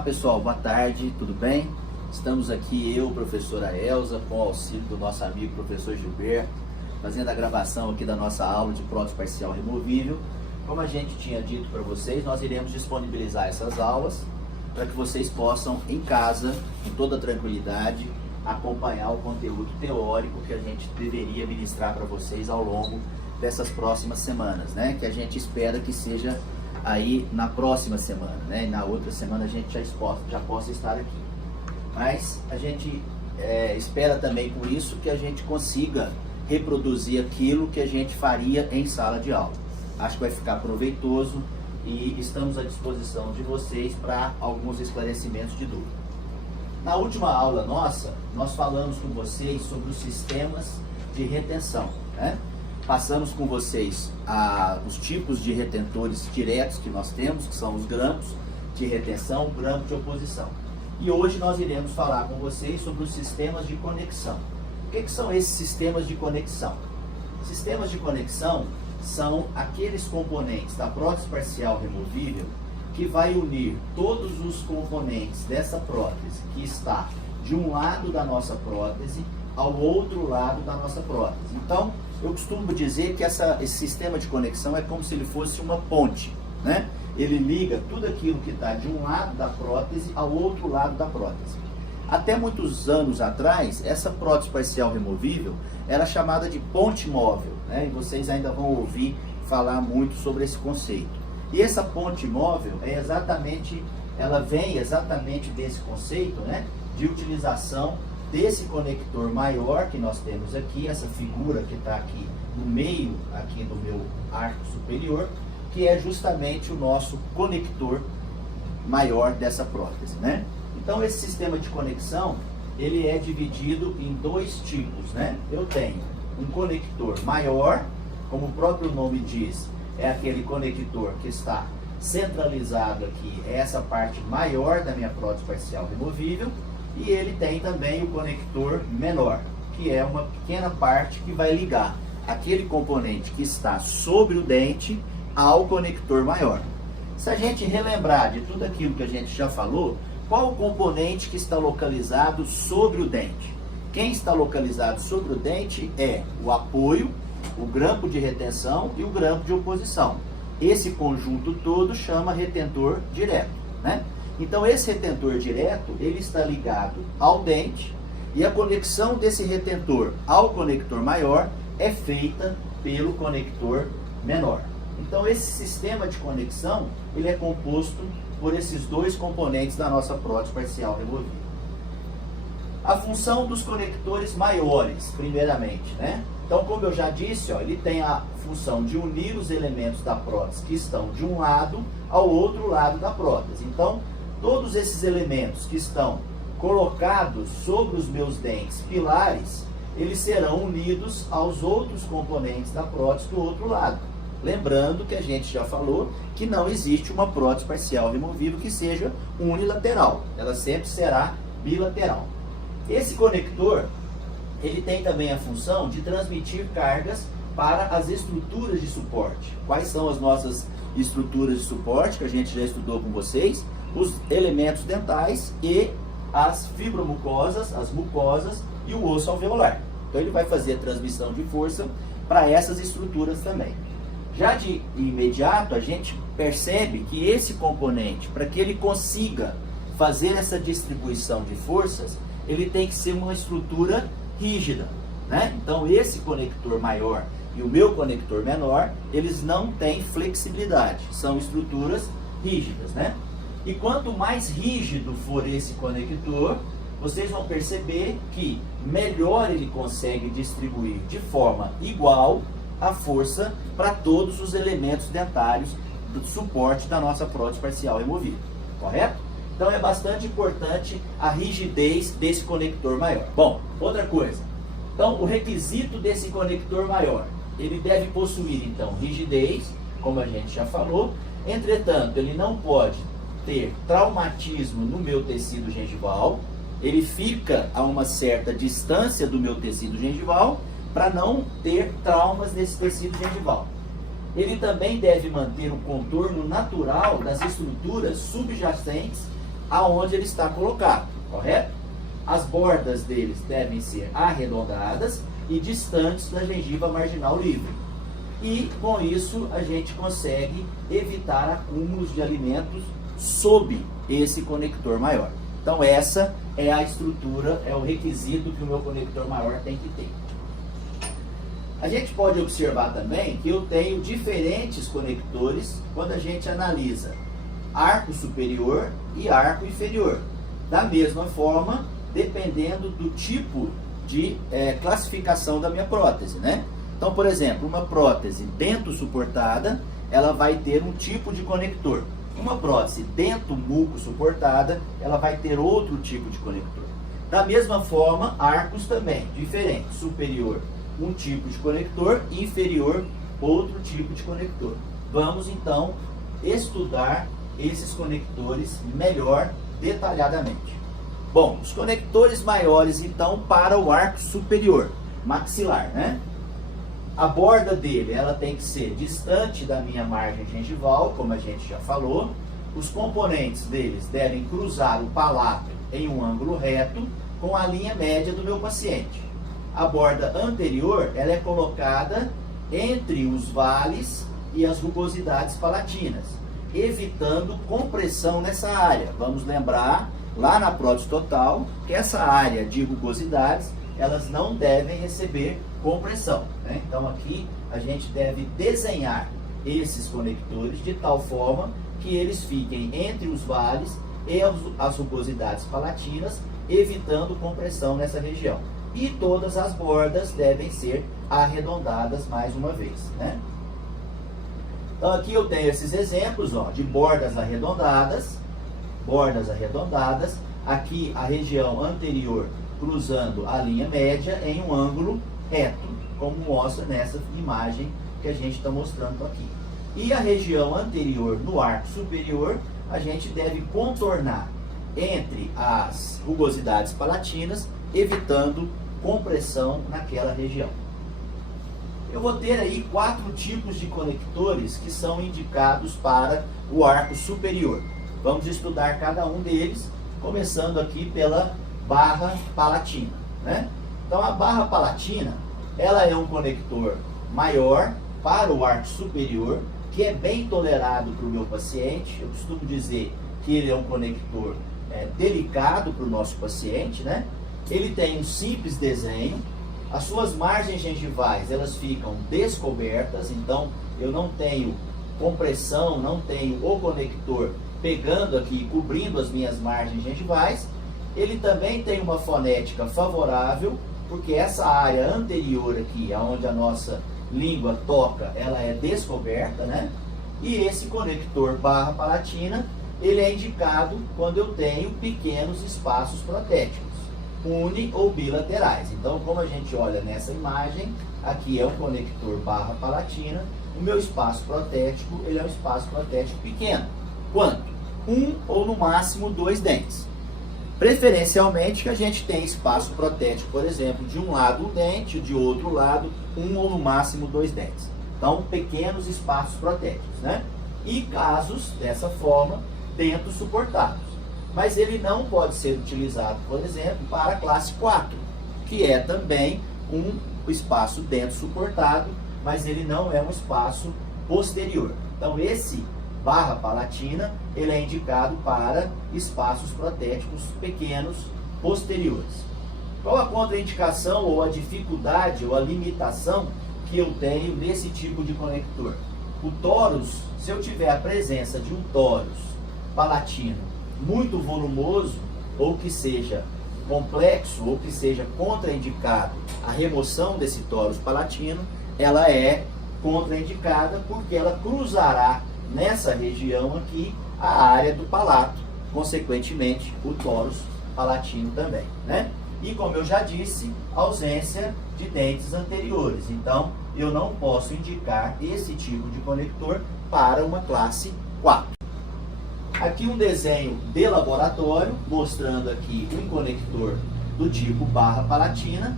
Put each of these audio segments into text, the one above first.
pessoal, boa tarde, tudo bem? Estamos aqui, eu, professora Elza, com o auxílio do nosso amigo professor Gilberto, fazendo a gravação aqui da nossa aula de prótese parcial removível. Como a gente tinha dito para vocês, nós iremos disponibilizar essas aulas para que vocês possam, em casa, com toda tranquilidade, acompanhar o conteúdo teórico que a gente deveria ministrar para vocês ao longo dessas próximas semanas, né? Que a gente espera que seja aí na próxima semana, né? E na outra semana a gente já possa estar aqui. Mas a gente espera também com isso que a gente consiga reproduzir aquilo que a gente faria em sala de aula. Acho que vai ficar proveitoso e estamos à disposição de vocês para alguns esclarecimentos de dúvida. Na última aula nossa, nós falamos com vocês sobre os sistemas de retenção, né? Passamos com vocês os tipos de retentores diretos que nós temos, que são os grampos de retenção, o grampo de oposição. E hoje nós iremos falar com vocês sobre os sistemas de conexão. O que são esses sistemas de conexão? Sistemas de conexão são aqueles componentes da prótese parcial removível que vai unir todos os componentes dessa prótese que está de um lado da nossa prótese ao outro lado da nossa prótese. Então, eu costumo dizer que esse sistema de conexão é como se ele fosse uma ponte, né? Ele liga tudo aquilo que está de um lado da prótese ao outro lado da prótese. Até muitos anos atrás, essa prótese parcial removível era chamada de ponte móvel, né? E vocês ainda vão ouvir falar muito sobre esse conceito. E essa ponte móvel ela vem exatamente desse conceito, né? De utilização desse conector maior que nós temos aqui, essa figura que está aqui no meio aqui do meu arco superior, que é justamente o nosso conector maior dessa prótese, né? Então esse sistema de conexão, ele é dividido em dois tipos, né? Eu tenho um conector maior, como o próprio nome diz, é aquele conector que está centralizado aqui, é essa parte maior da minha prótese parcial removível, e ele tem também o conector menor, que é uma pequena parte que vai ligar aquele componente que está sobre o dente ao conector maior. Se a gente relembrar de tudo aquilo que a gente já falou, qual o componente que está localizado sobre o dente? Quem está localizado sobre o dente é o apoio, o grampo de retenção e o grampo de oposição. Esse conjunto todo chama retentor direto, né? Então esse retentor direto, ele está ligado ao dente e a conexão desse retentor ao conector maior é feita pelo conector menor. Então esse sistema de conexão, ele é composto por esses dois componentes da nossa prótese parcial removível. A função dos conectores maiores, primeiramente, né? Então, como eu já disse, ele tem a função de unir os elementos da prótese que estão de um lado ao outro lado da prótese. Então, todos esses elementos que estão colocados sobre os meus dentes pilares, eles serão unidos aos outros componentes da prótese do outro lado. Lembrando que a gente já falou que não existe uma prótese parcial removível que seja unilateral. Ela sempre será bilateral. Esse conector, ele tem também a função de transmitir cargas para as estruturas de suporte. Quais são as nossas estruturas de suporte que a gente já estudou com vocês? Os elementos dentais e as fibromucosas, as mucosas e o osso alveolar. Então ele vai fazer a transmissão de força para essas estruturas também. Já de imediato a gente percebe que esse componente, para que ele consiga fazer essa distribuição de forças, ele tem que ser uma estrutura rígida, né? Então esse conector maior e o meu conector menor, eles não têm flexibilidade, são estruturas rígidas, né? E quanto mais rígido for esse conector, vocês vão perceber que melhor ele consegue distribuir de forma igual a força para todos os elementos dentários do suporte da nossa prótese parcial removível, correto? Então é bastante importante a rigidez desse conector maior. Bom, outra coisa. Então o requisito desse conector maior, ele deve possuir então rigidez, como a gente já falou. Entretanto, ele não pode ter traumatismo no meu tecido gengival. Ele fica a uma certa distância do meu tecido gengival para não ter traumas nesse tecido gengival. Ele também deve manter o contorno natural das estruturas subjacentes aonde ele está colocado, correto? As bordas deles devem ser arredondadas e distantes da gengiva marginal livre. E com isso a gente consegue evitar acúmulos de alimentos sob esse conector maior. Então essa é a estrutura, é o requisito que o meu conector maior tem que ter. A gente pode observar também que eu tenho diferentes conectores quando a gente analisa arco superior e arco inferior. Da mesma forma, dependendo do tipo de classificação da minha prótese, né? Então, por exemplo, uma prótese dento suportada, ela vai ter um tipo de conector. Uma prótese dento muco suportada, ela vai ter outro tipo de conector. Da mesma forma, arcos também, diferentes. Superior, um tipo de conector, inferior, outro tipo de conector. Vamos então estudar esses conectores melhor detalhadamente. Bom, os conectores maiores então para o arco superior, maxilar, né? A borda dele, ela tem que ser distante da minha margem gengival, como a gente já falou. Os componentes deles devem cruzar o palato em um ângulo reto com a linha média do meu paciente. A borda anterior, ela é colocada entre os vales e as rugosidades palatinas, evitando compressão nessa área. Vamos lembrar, lá na prótese total, que essa área de rugosidades, elas não devem receber compressão, né? Então aqui a gente deve desenhar esses conectores de tal forma que eles fiquem entre os vales e as rugosidades palatinas, evitando compressão nessa região. E todas as bordas devem ser arredondadas mais uma vez, né? Então aqui eu tenho esses exemplos, ó, de bordas arredondadas. Aqui a região anterior cruzando a linha média em um ângulo reto, como mostra nessa imagem que a gente está mostrando aqui. E a região anterior no arco superior, a gente deve contornar entre as rugosidades palatinas, evitando compressão naquela região. Eu vou ter aí 4 tipos de conectores que são indicados para o arco superior. Vamos estudar cada um deles, começando aqui pela barra palatina, né? Então a barra palatina, ela é um conector maior para o arco superior, que é bem tolerado para o meu paciente. Eu costumo dizer que ele é um conector delicado para o nosso paciente, né? Ele tem um simples desenho, as suas margens gengivais, elas ficam descobertas, então eu não tenho compressão, não tenho o conector pegando aqui, cobrindo as minhas margens gengivais. Ele também tem uma fonética favorável, porque essa área anterior aqui, onde a nossa língua toca, ela é descoberta, né? E esse conector barra palatina, ele é indicado quando eu tenho pequenos espaços protéticos, uni ou bilaterais. Então, como a gente olha nessa imagem, aqui é o conector barra palatina, o meu espaço protético, ele é um espaço protético pequeno. Quanto? 1 ou no máximo 2 dentes. Preferencialmente que a gente tem espaço protético, por exemplo, de um lado um dente, de outro lado 1 ou no máximo 2 dentes. Então, pequenos espaços protéticos, né? E casos, dessa forma, dentos suportados. Mas ele não pode ser utilizado, por exemplo, para a classe 4, que é também um espaço dento suportado, mas ele não é um espaço posterior. Então, esse barra palatina, ele é indicado para espaços protéticos pequenos posteriores. Qual a contraindicação ou a dificuldade ou a limitação que eu tenho nesse tipo de conector? O torus, se eu tiver a presença de um torus palatino muito volumoso, ou que seja complexo, ou que seja contraindicado a remoção desse torus palatino, ela é contraindicada porque ela cruzará nessa região aqui a área do palato, consequentemente o torus palatino também, né? E como eu já disse, ausência de dentes anteriores. Então, eu não posso indicar esse tipo de conector para uma classe 4. Aqui um desenho de laboratório, mostrando aqui um conector do tipo barra palatina.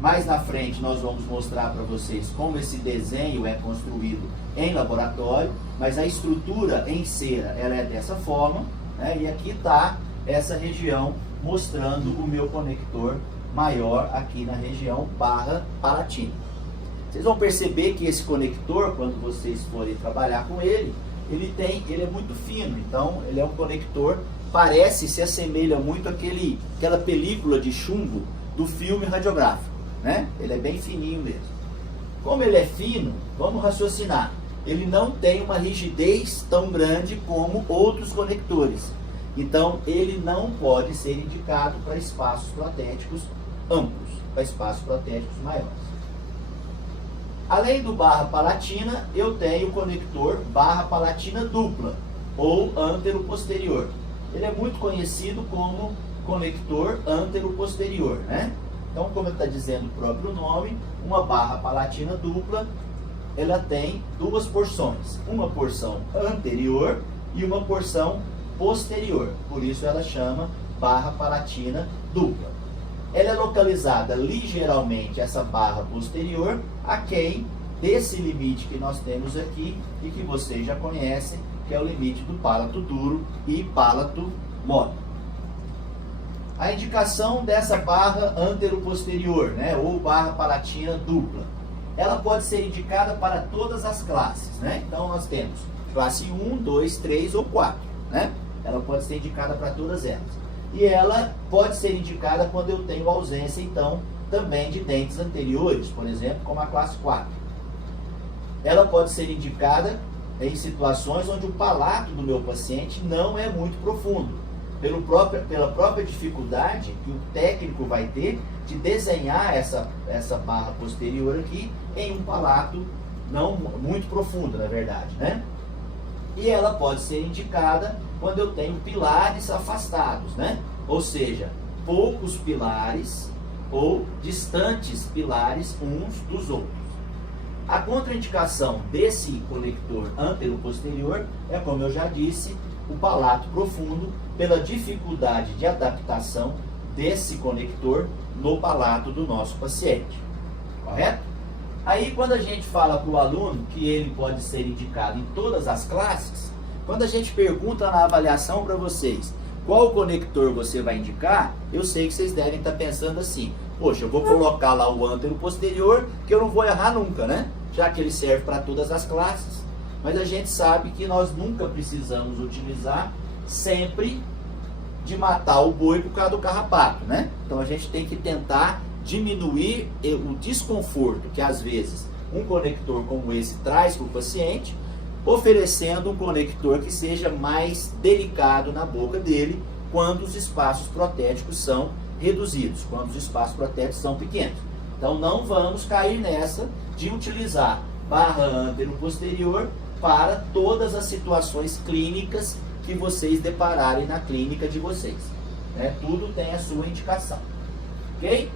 Mais na frente nós vamos mostrar para vocês como esse desenho é construído em laboratório, mas a estrutura em cera ela é dessa forma, né? E aqui está essa região, mostrando o meu conector maior aqui na região barra palatina. Vocês vão perceber que esse conector, quando vocês forem trabalhar com ele, ele é muito fino, então ele é um conector, se assemelha muito àquela película de chumbo do filme radiográfico, né? Ele é bem fininho mesmo. Como ele é fino, vamos raciocinar, ele não tem uma rigidez tão grande como outros conectores. Então, ele não pode ser indicado para espaços protéticos amplos, para espaços protéticos maiores. Além do barra palatina, eu tenho o conector barra palatina dupla, ou antero-posterior. Ele é muito conhecido como conector antero-posterior, né? Então, como está dizendo o próprio nome, uma barra palatina dupla, ela tem duas porções, uma porção anterior e uma porção posterior, por isso ela chama barra palatina dupla. Ela é localizada ligeiramente, essa barra posterior, aquém desse limite que nós temos aqui e que vocês já conhecem, que é o limite do pálato duro e pálato mole. A indicação dessa barra antero-posterior, né, ou barra palatina dupla, ela pode ser indicada para todas as classes, né? Então nós temos classe 1, 2, 3 ou 4, né? Ela pode ser indicada para todas elas. E ela pode ser indicada quando eu tenho ausência, então, também de dentes anteriores, por exemplo, como a classe 4. Ela pode ser indicada em situações onde o palato do meu paciente não é muito profundo, pela própria dificuldade que o técnico vai ter de desenhar essa barra posterior aqui em um palato não muito profundo, na verdade, né? E ela pode ser indicada quando eu tenho pilares afastados, né? Ou seja, poucos pilares ou distantes pilares uns dos outros. A contraindicação desse conector antero-posterior é, como eu já disse, o palato profundo, pela dificuldade de adaptação desse conector no palato do nosso paciente. Correto? Aí, quando a gente fala para o aluno que ele pode ser indicado em todas as classes, quando a gente pergunta na avaliação para vocês qual conector você vai indicar, eu sei que vocês devem estar pensando assim: poxa, eu vou colocar lá o antero-posterior, que eu não vou errar nunca, né? Já que ele serve para todas as classes. Mas a gente sabe que nós nunca precisamos utilizar sempre de matar o boi por causa do carrapato, né? Então a gente tem que tentar diminuir o desconforto que às vezes um conector como esse traz para o paciente, oferecendo um conector que seja mais delicado na boca dele quando os espaços protéticos são reduzidos, quando os espaços protéticos são pequenos. Então não vamos cair nessa de utilizar barra antero-posterior para todas as situações clínicas que vocês depararem na clínica de vocês, né? Tudo tem a sua indicação, ok?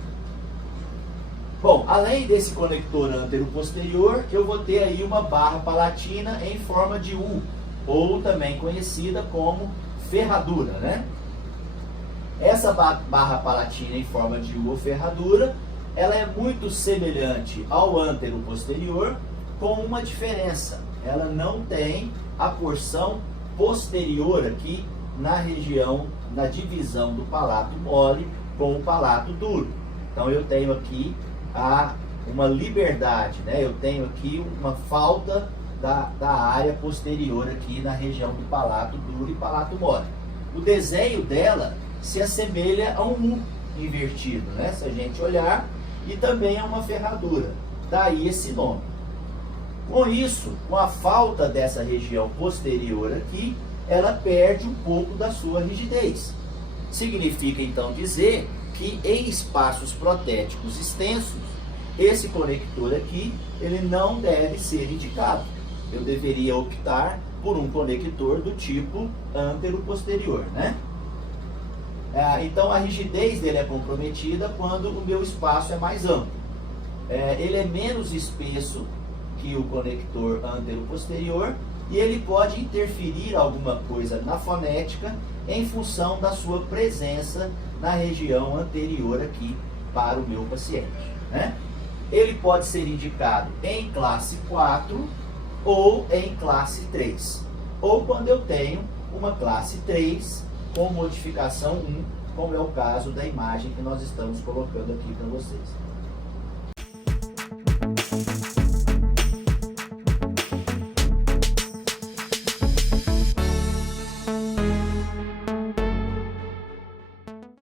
Bom, além desse conector antero-posterior, eu vou ter aí uma barra palatina em forma de U, ou também conhecida como ferradura, né? Essa barra palatina em forma de U ou ferradura, ela é muito semelhante ao antero-posterior, com uma diferença: ela não tem a porção posterior aqui na região, na divisão do palato mole com o palato duro. Então eu tenho aqui uma liberdade, né? Eu tenho aqui uma falta da área posterior aqui na região do palato duro e palato mole. O desenho dela se assemelha a um U invertido, né? Se a gente olhar, e também é uma ferradura, daí esse nome. Com isso, com a falta dessa região posterior aqui, ela perde um pouco da sua rigidez. Significa então dizer que em espaços protéticos extensos, esse conector aqui, ele não deve ser indicado. Eu deveria optar por um conector do tipo antero-posterior, né? Então a rigidez dele é comprometida quando o meu espaço é mais amplo. Ele é menos espesso que o conector antero-posterior e ele pode interferir alguma coisa na fonética em função da sua presença na região anterior aqui para o meu paciente, né? Ele pode ser indicado em classe 4 ou em classe 3, ou quando eu tenho uma classe 3 com modificação 1, como é o caso da imagem que nós estamos colocando aqui para vocês.